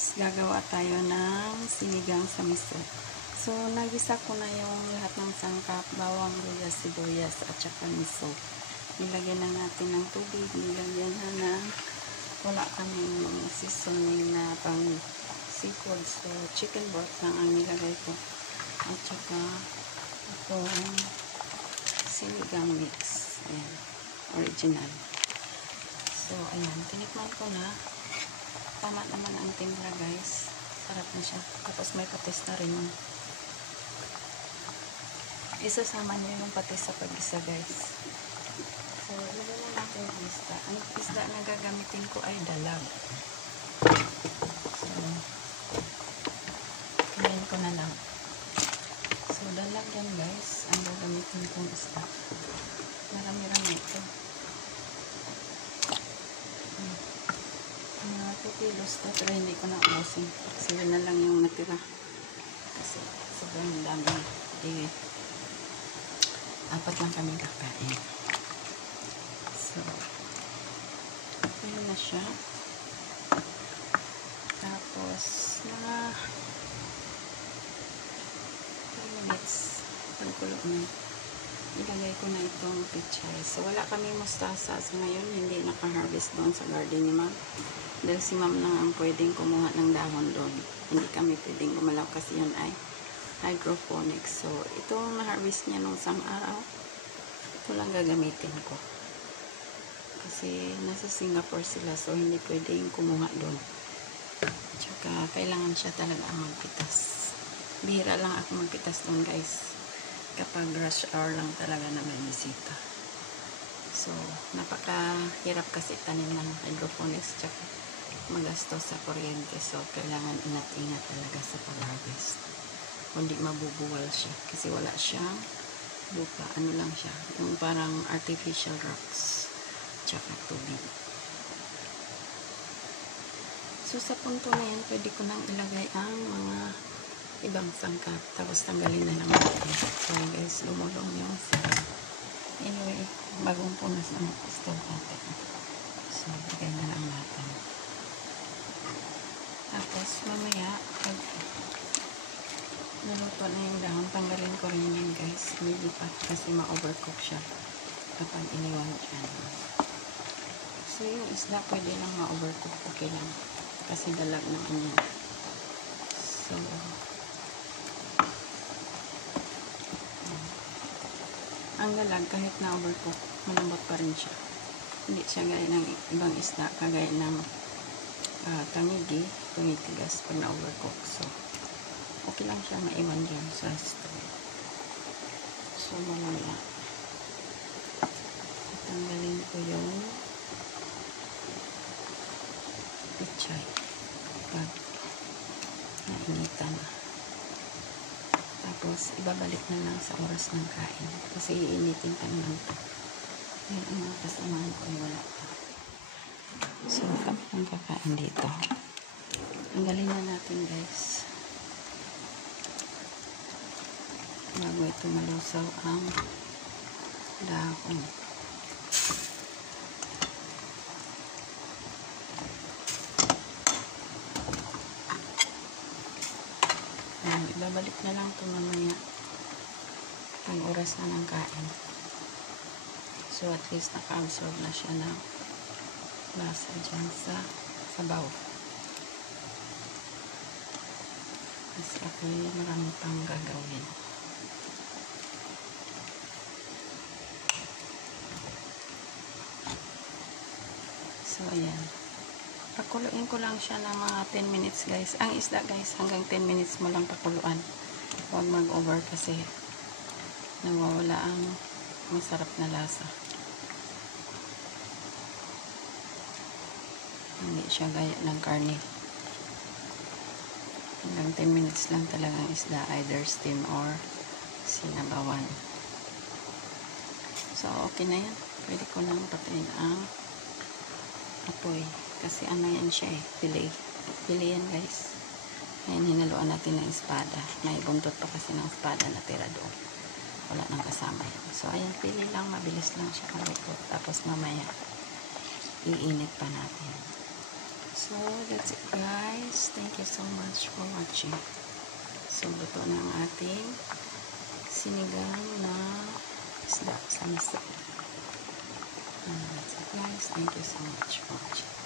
guys, gagawa tayo ng sinigang sa miso. So, nagisa ko na yung lahat ng sangkap, bawang, luya, sibuyas, at saka miso. Nilagyan na natin ng tubig, nilagyan na wala kaming seasoning na pang seafood. So, chicken broth lang ang nilagay ko. At saka itong sinigang mix. Ayan, original. So, ayan, tinikman ko na. Tama naman ang timpla guys. Sarap na siya. Tapos may patis na rin. Isasama niyo yung patis sa pag-isa guys. So, lagyan na natin ang isda. Ang isda na gagamitin ko ay dalag. So, kainin ko na lang. So, dalag yan guys. Ang gagamitin kong isda. Marami-rami ito. 2 kilos na, pero hindi ko na ubusin. Kasi yun na lang yung natira. Kasi sobrang dami. Eh, 4 lang kami kakain. So, yun na siya. Tapos, mga 3 minutes. Pagkulo na. Ilagay ko na itong pichay. So, wala kaming mustasa. So, ngayon, hindi naka-harvest doon sa garden ni ma'am. Dahil si ma'am lang ang pwedeng kumuha ng dahon doon. Hindi kami pwedeng gumalaw kasi yun ay hydroponics. So, itong na-harvest niya nung isang araw, ito lang gagamitin ko. Kasi nasa Singapore sila, so hindi pwedeng kumuha doon. Tsaka, kailangan siya talaga magpitas. Bihira lang ako magpitas doon guys. Kapag rush hour lang talaga na may bisita. So, napakahirap kasi tanim ng hydroponics tsaka magastos sa kuryente. So, kailangan ingat-ingat talaga sa pag-harvest. Kundi mabubuwal siya. Kasi wala siyang lupa. Ano lang siya. Yung parang artificial rocks. Tsaka tubig. So, sa punto na yan, pwede ko nang ilagay ang mga ibang sangkap. Tapos, tanggalin na lang natin. So, guys, lumulong yung sarap. Anyway, bagong punas ang stove natin. So, lagay na lang natin. Tapos, mamaya, pag naluto na yung dahon, tanggalin ko rin yan guys. Nilipat kasi ma-overcook siya kapag iniwan dyan. So, yung isda pwede lang ma-overcook. Okay lang. Kasi dalag naman yan. So, ang dalag, kahit na-overcook, malambot pa rin siya. Hindi siya gaya ng ibang isda, kagaya ng tangigi, tumitigas pag na-overcook. So, okay lang siya maiwan dyan sa stove. So, mamaya. Tanggalin ko yung pichay pag nainitan na. Tapos, ibabalik na lang sa oras ng kain. Kasi iinitin pa naman ito. Yan ang mga kasamahan ko ay wala pa. So, kami ang kakain dito. Tanggalin na natin guys. Bago ito malusaw ang dahon. Ibabalik na lang ito mamaya ang oras na ng kain. So at least naka-absorb na siya ng lasa dyan sa sabaw. Kasi ako marami pang gagawin. So ayan. Pakuluin ko lang siya ng mga 10 minutes guys. Ang isda guys, hanggang 10 minutes mo lang pakuluan. Huwag mag-over kasi nawawala ang masarap na lasa. Hindi siya gaya ng karne. Hanggang 10 minutes lang talagang isda, either steam or sinabawan. So okay na yan. Pwede ko nang patayin ang apoy. Kasi ano yan siya eh, pili yan guys. Ayan, hinaluan natin ng espada. May buntot pa kasi ng espada na tira doon. Wala nang kasama yan. So ayan, pili lang, mabilis lang siya maluto. Tapos mamaya, iinit pa natin. So, that's it guys. Thank you so much for watching. So, luto na ang ating sinigang na isda. That's it guys. Thank you so much for watching.